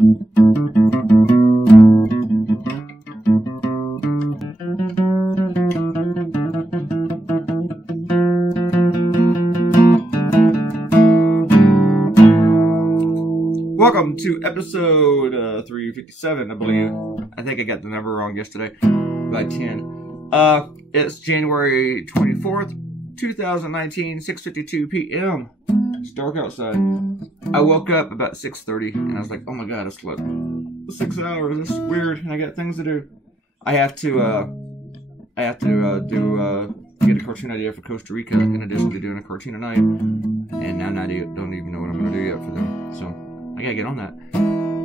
Welcome to episode 357, I believe. I think I got the number wrong yesterday by 10. It's January 24th, 2019, 6:52 p.m. It's dark outside. I woke up about 6:30 and I was like, oh my god, I slept 6 hours. This is weird. And I got things to do. I have to get a cartoon idea for Costa Rica in addition to doing a cartoon tonight. And now I don't even know what I'm going to do yet for them. So I gotta get on that.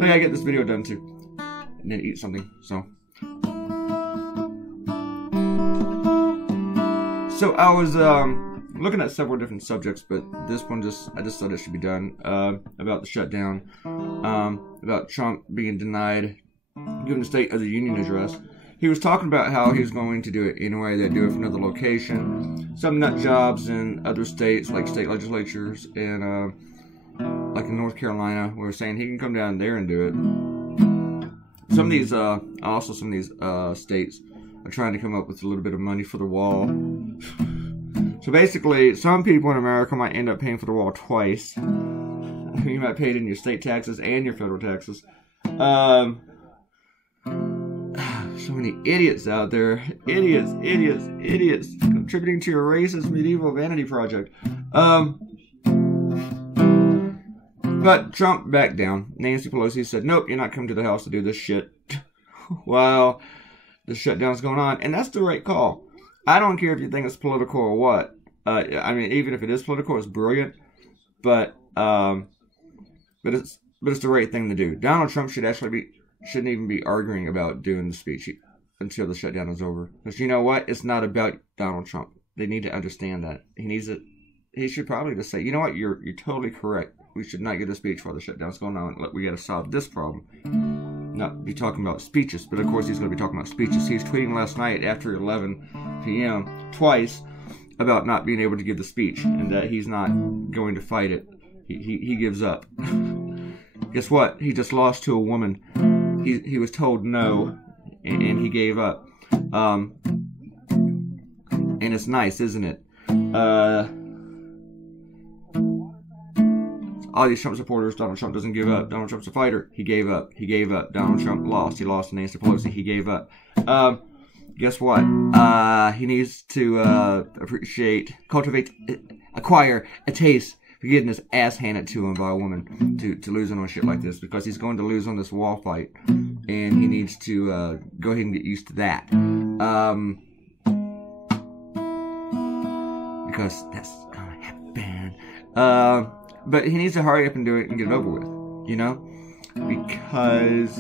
I gotta get this video done too. And then eat something. So I was looking at several different subjects, but this one I just thought it should be done. About the shutdown. About Trump being denied giving the State of the Union address. He was talking about how he was going to do it anyway. They'd do it from another location. Some nut jobs in other states, like state legislatures, and like in North Carolina, we were saying he can come down there and do it. Some of these, states are trying to come up with a little bit of money for the wall. So basically, some people in America might end up paying for the wall twice. You might pay it in your state taxes and your federal taxes. So many idiots out there. Idiots. Contributing to your racist medieval vanity project. But Trump backed down. Nancy Pelosi said, nope, you're not coming to the House to do this shit. While the shutdown's going on. And that's the right call. I don't care if you think it's political or what. I mean, even if it is political, it's brilliant. But it's the right thing to do. Donald Trump shouldn't even be arguing about doing the speech until the shutdown is over. Because you know what? It's not about Donald Trump. They need to understand that. He should probably just say, you know what? You're totally correct. We should not get a speech while the shutdown's going on. We got to solve this problem. Not be talking about speeches, but of course he's going to be talking about speeches. He's tweeting last night after 11 p.m. twice about not being able to give the speech and that he's not going to fight it. He gives up. Guess what? He just lost to a woman. He was told no, and he gave up. And it's nice, isn't it? All these Trump supporters, Donald Trump doesn't give up. Donald Trump's a fighter. He gave up. Donald Trump lost. He lost to Nancy Pelosi. He gave up. Guess what? He needs to acquire a taste for getting his ass handed to him by a woman to losing on shit like this, because he's going to lose on this wall fight, and he needs to go ahead and get used to that. Because that's gonna happen. But he needs to hurry up and do it and get it over with, you know? Because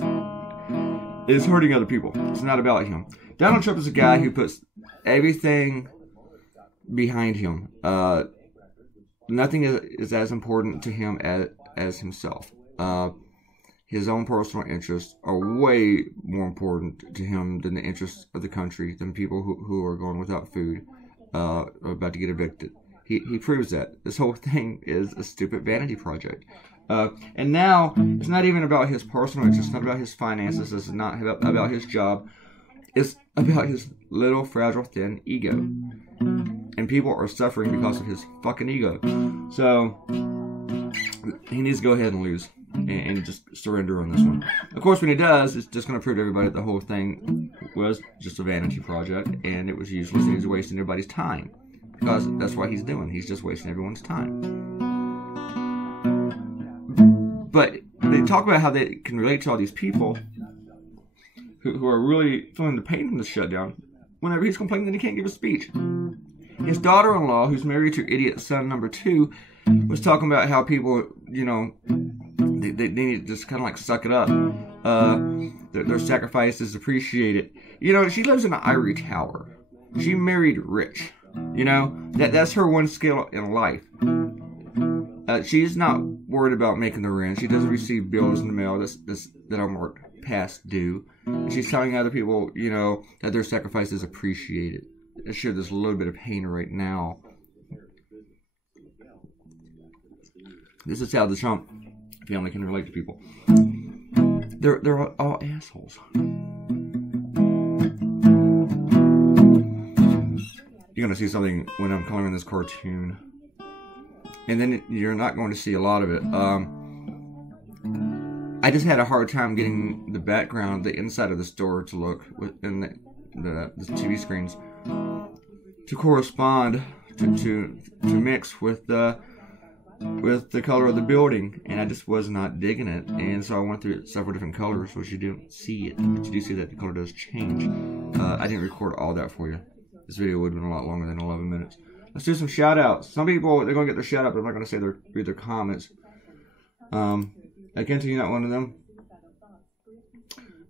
it's hurting other people. It's not about him. Donald Trump is a guy who puts everything behind him. Nothing is as important to him as himself. His own personal interests are way more important to him than the interests of the country, than people who are going without food, or about to get evicted. He proves that. This whole thing is a stupid vanity project. And now, it's not even about his personal interests. It's not about his finances. It's not about his job. It's about his little, fragile, thin ego. And people are suffering because of his fucking ego. So, he needs to go ahead and lose. And just surrender on this one. Of course, when he does, it's just going to prove to everybody that the whole thing was just a vanity project. And it was useless. And he's wasting everybody's time. Because that's what he's doing. He's just wasting everyone's time. But they talk about how they can relate to all these people who are really feeling the pain from the shutdown whenever he's complaining that he can't give a speech. His daughter-in-law, who's married to idiot son number 2, was talking about how people, you know, they need to just kind of like suck it up. Their sacrifice is appreciated. You know, she lives in an ivory tower. She married rich. You know, that's her one skill in life. She's not worried about making the rent. She doesn't receive bills in the mail that are marked past due. And she's telling other people, you know, that their sacrifice is appreciated. Sure, there's a little bit of pain right now. This is how the Trump family can relate to people. They're all assholes. You're gonna see something when I'm coloring this cartoon, and then you're not going to see a lot of it. I just had a hard time getting the background, the inside of the store to look within the TV screens to correspond to mix with the color of the building, and I just was not digging it. And so I went through several different colors, which you don't see it, but you do see that the color does change. I didn't record all that for you. This video would have been a lot longer than 11 minutes. Let's do some shout outs. Some people, they're going to get their shout out, but I'm not going to say read their comments. Akenta, you're not one of them.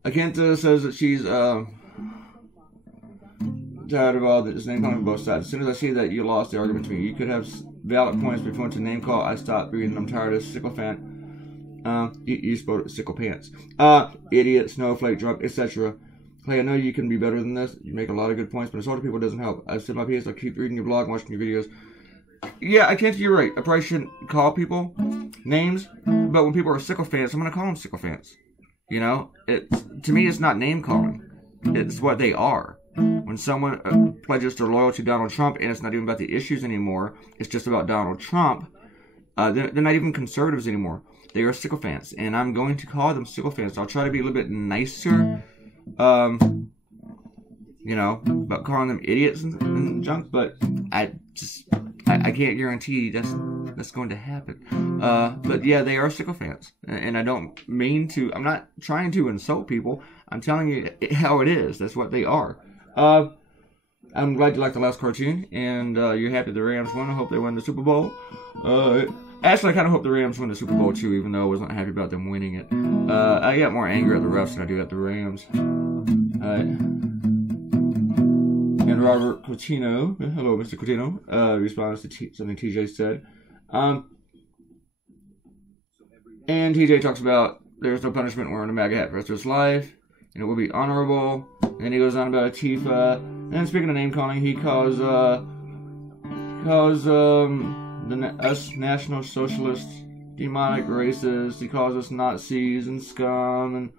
Akenta says that she's tired of all this name calling on both sides. As soon as I see that you lost the argument to me, you could have valid points before to name call. I stopped reading. I'm tired of sycophant. You spoke sickle pants. Idiot, snowflake, drunk, etc. Hey, I know you can be better than this. You make a lot of good points, but assaulting people doesn't help. I've said my piece. I'll keep reading your blog and watching your videos. Yeah, I can't. You're right. I probably shouldn't call people names, but when people are sycophants, I'm going to call them sycophants. You know, to me, it's not name calling. It's what they are. When someone pledges their loyalty to Donald Trump, and it's not even about the issues anymore, it's just about Donald Trump, they're not even conservatives anymore. They are sycophants, and I'm going to call them sycophants. I'll try to be a little bit nicer, you know, about calling them idiots and junk, but I can't guarantee that's going to happen. But yeah, they are sycophants, and I don't mean to. I'm not trying to insult people. I'm telling you how it is. That's what they are. I'm glad you liked the last cartoon, and you're happy the Rams won. I hope they win the Super Bowl. Actually, I kind of hope the Rams win the Super Bowl too, even though I wasn't happy about them winning it. I got more anger at the refs than I do at the Rams. And Robert Coutinho, hello Mr. Coutinho, responds to something TJ said. And TJ talks about there's no punishment wearing a MAGA hat for the rest of his life, and it will be honorable. And then he goes on about Antifa. And then speaking of name calling, he calls us National Socialists demonic racists. He calls us Nazis and scum, and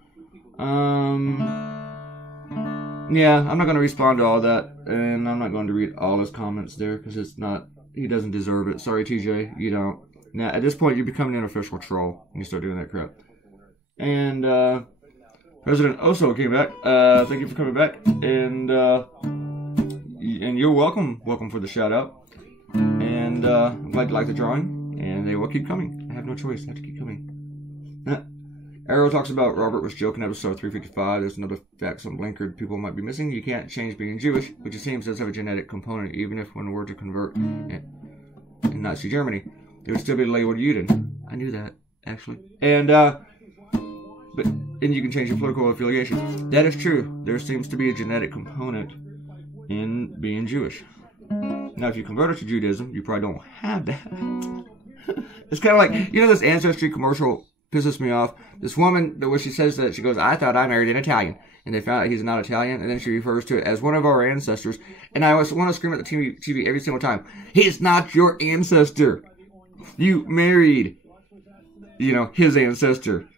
yeah, I'm not going to respond to all that, and I'm not going to read all his comments there because it's not. He doesn't deserve it. Sorry, TJ, you don't. Now at this point, you're becoming an official troll when you start doing that crap. And President Oso came back. Thank you for coming back, and you're welcome. Welcome for the shout out. And I'm glad you like the drawing, and they will keep coming. I have no choice. I have to keep coming. Arrow talks about Robert was joking episode 355. There's another fact some blinkered people might be missing. You can't change being Jewish, which it seems does have a genetic component, even if one were to convert in Nazi Germany, they would still be labeled Juden. I knew that, actually. And you can change your political affiliation. That is true. There seems to be a genetic component in being Jewish. Now, if you converted to Judaism, you probably don't have that. It's kind of like, you know, this Ancestry commercial pisses me off. This woman, where she says that, she goes, I thought I married an Italian. And they found out he's not Italian, and then she refers to it as one of our ancestors. And I always want to scream at the TV every single time, he's not your ancestor. You married, you know, his ancestor.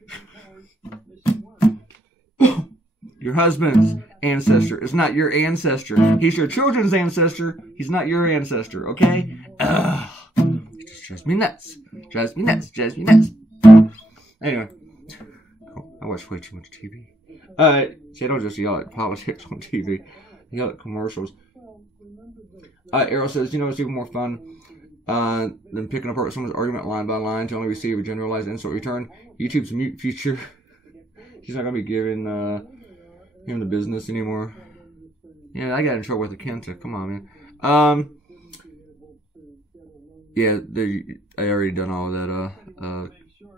Your husband's ancestor is not your ancestor. He's your children's ancestor. He's not your ancestor, okay? It just drives me nuts. Drives me nuts. Drives me nuts. Anyway. I watch way too much TV. See, I don't just yell at politics on TV. I yell at commercials. Arrow says, you know, it's even more fun than picking apart someone's argument line by line to only receive a generalized insult return. YouTube's mute feature. He's not going to be giving him the business anymore. Yeah, I got in trouble with the Kenta. Come on, man. Yeah, I already done all that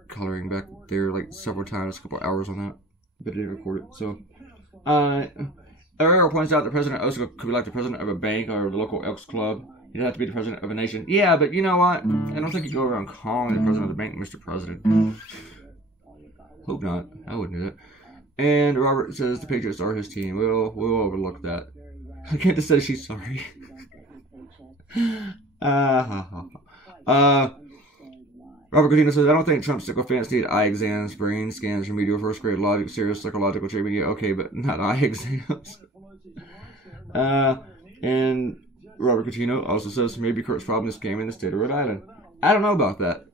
coloring back there like several times, a couple hours on that, but I didn't record it. So, Ariel points out the president also could be like the president of a bank or the local Elks Club. He doesn't have to be the president of a nation. Yeah, but you know what? I don't think you go around calling the president of the bank Mr. President. Hope not. I wouldn't do that. And Robert says the Patriots are his team. We'll overlook that. I can't just say she's sorry. Robert Coutinho says, I don't think Trump sycophants need eye exams, brain scans, remedial first grade logic, serious psychological treatment. Yeah, okay, but not eye exams. And Robert Coutinho also says, maybe Kurt's problem is scamming the state of Rhode Island. I don't know about that.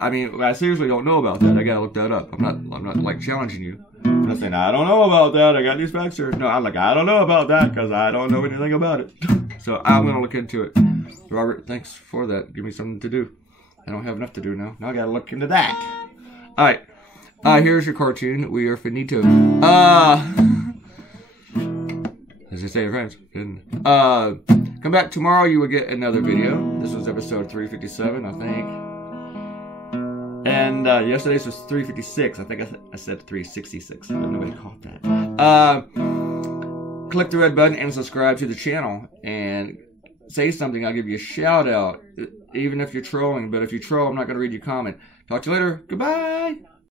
I mean, I seriously don't know about that. I gotta look that up. I'm not like challenging you. I'm not saying I don't know about that. I got these facts here. No, I'm like, I don't know about that because I don't know anything about it. So I'm gonna look into it. Robert, thanks for that. Give me something to do. I don't have enough to do now. Now I gotta look into that. All right. Here's your cartoon. We are finito. As they say, friends. Come back tomorrow. You will get another video. This was episode 357, I think. And yesterday's was 356. I think I said 366, but nobody caught that. Click the red button and subscribe to the channel. And say something. I'll give you a shout out. Even if you're trolling. But if you troll, I'm not going to read your comment. Talk to you later. Goodbye.